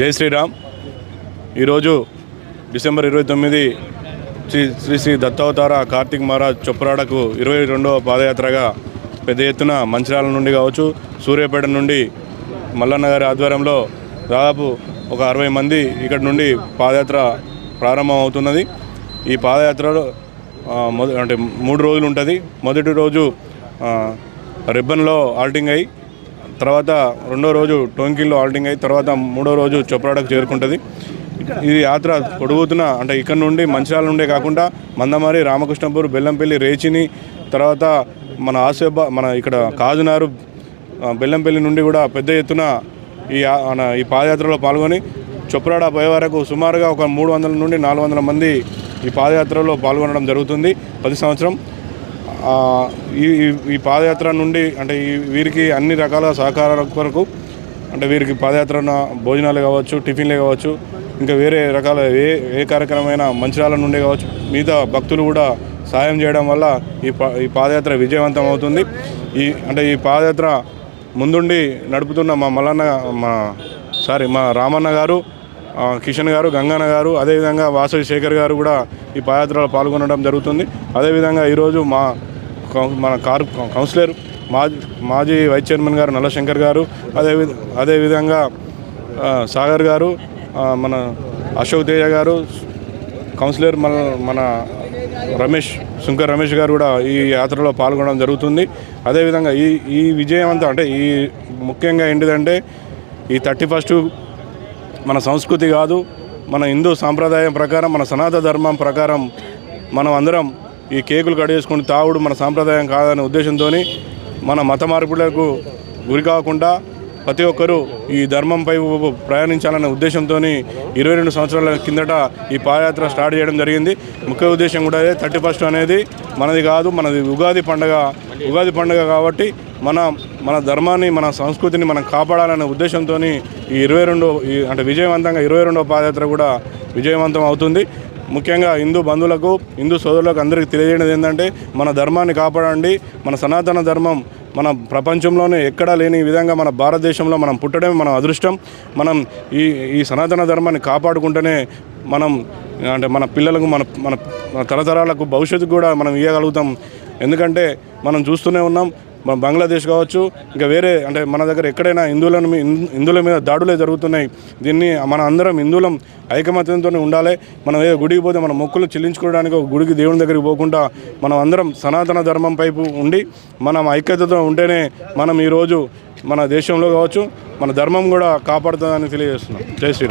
జై శ్రీరామ్. ఈరోజు డిసెంబర్ 29 శ్రీ శ్రీ దత్తావతార కార్తీక్ మహారాజ్ చొప్పరాడకు 22వ పాదయాత్రగా పెద్ద ఎత్తున మంచిర్యాల నుండి కావచ్చు, సూర్యాపేట నుండి మల్లన్న గారి ఆధ్వర్యంలో దాదాపు ఒక 60 మంది ఇక్కడ నుండి పాదయాత్ర ప్రారంభం అవుతున్నది. ఈ పాదయాత్రలో అంటే 3 రోజులు ఉంటుంది. మొదటి రోజు రిబ్బన్లో ఆల్టింగ్ అయ్యి, తర్వాత 2వ రోజు టోంకిన్లో ఆల్టింగ్ అయ్యి, తర్వాత 3వ రోజు చొప్పరాడకు చేరుకుంటుంది. ఇది యాత్ర పొడుగుతున్న అంటే ఇక్కడ నుండి మంచిర్యాల నుండే కాకుండా మందమారి, రామకృష్ణపూర్, బెల్లంపల్లి, రేచిని, తర్వాత మన ఇక్కడ కాజునారు, బెల్లంపల్లి నుండి కూడా పెద్ద ఎత్తున ఈ పాదయాత్రలో పాల్గొని చొప్పరాడ పోయే వరకు సుమారుగా ఒక 300 నుండి 400 మంది ఈ పాదయాత్రలో పాల్గొనడం జరుగుతుంది ప్రతి సంవత్సరం. ఈ పాదయాత్ర నుండి అంటే వీరికి అన్ని రకాల సహకారాల కొరకు అంటే వీరికి పాదయాత్ర భోజనాలు కావచ్చు, టిఫిన్లే కావచ్చు, ఇంకా వేరే రకాల ఏ కార్యక్రమమైన మంచిర్యాల నుండే కావచ్చు, మిగతా భక్తులు కూడా సాయం చేయడం వల్ల ఈ పాదయాత్ర విజయవంతం అవుతుంది. ఈ పాదయాత్ర ముందుండి నడుపుతున్న మా రామన్న గారు, కిషన్ గారు, గంగన్న గారు, అదేవిధంగా వాసవి శేఖర్ గారు కూడా ఈ పాదయాత్రలో పాల్గొనడం జరుగుతుంది. అదేవిధంగా ఈరోజు మన కౌన్సిలర్ మాజీ వైస్ చైర్మన్ గారు నల్లశంకర్ గారు, అదేవిధంగా సాగర్ గారు, మన అశోక్ తేజ గారు, కౌన్సిలర్ మన శంకర్ రమేష్ గారు కూడా ఈ యాత్రలో పాల్గొనడం జరుగుతుంది. అదేవిధంగా ఈ విజయవంతం అంటే ముఖ్యంగా ఏంటిదంటే ఈ 31 మన సంస్కృతి కాదు, మన హిందూ సాంప్రదాయం ప్రకారం, మన సనాతన ధర్మం ప్రకారం మనం అందరం ఈ కేకులు కట్ చేసుకుని తాగుడు మన సాంప్రదాయం కాదనే ఉద్దేశంతో మన మత మార్పులకు గురి కాకుండా ప్రతి ఒక్కరూ ఈ ధర్మంపై ప్రయాణించాలనే ఉద్దేశంతో 22 సంవత్సరాల కిందట ఈ పాదయాత్ర స్టార్ట్ చేయడం జరిగింది. ముఖ్య ఉద్దేశం కూడా 31 అనేది మనది కాదు, మనది ఉగాది పండుగ కాబట్టి మన ధర్మాన్ని, మన సంస్కృతిని మనం కాపాడాలనే ఉద్దేశంతో ఈ 22 అంటే విజయవంతంగా 22వ పాదయాత్ర కూడా విజయవంతం అవుతుంది. ముఖ్యంగా హిందూ బంధువులకు, హిందూ సోదరులకు అందరికీ తెలియజేయడం ఏంటంటే మన ధర్మాన్ని కాపాడండి. మన సనాతన ధర్మం మన ప్రపంచంలోనే ఎక్కడా లేని విధంగా మన భారతదేశంలో మనం పుట్టడమే మన అదృష్టం. మనం ఈ సనాతన ధర్మాన్ని కాపాడుకుంటేనే మనం అంటే మన పిల్లలకు, మన తరతరాలకు భవిష్యత్తు కూడా మనం ఇవ్వగలుగుతాం. ఎందుకంటే మనం చూస్తూనే ఉన్నాం, మన బంగ్లాదేశ్ కావచ్చు, ఇంకా వేరే అంటే మన దగ్గర ఎక్కడైనా హిందువుల మీద దాడులే జరుగుతున్నాయి. దీన్ని మన అందరం హిందువులం ఐకమత్యంతో ఉండాలి. మనం ఏదో గుడికి పోతే మన మొక్కులు చెల్లించుకోవడానికి ఒక గుడికి, దేవుని దగ్గరికి పోకుండా మనం అందరం సనాతన ధర్మం వైపు ఉండి మనం ఐక్యతతో ఉంటేనే మనం ఈరోజు మన దేశంలో కావచ్చు మన ధర్మం కూడా కాపాడుతుందని తెలియజేస్తున్నాం. జై శ్రీరామ్.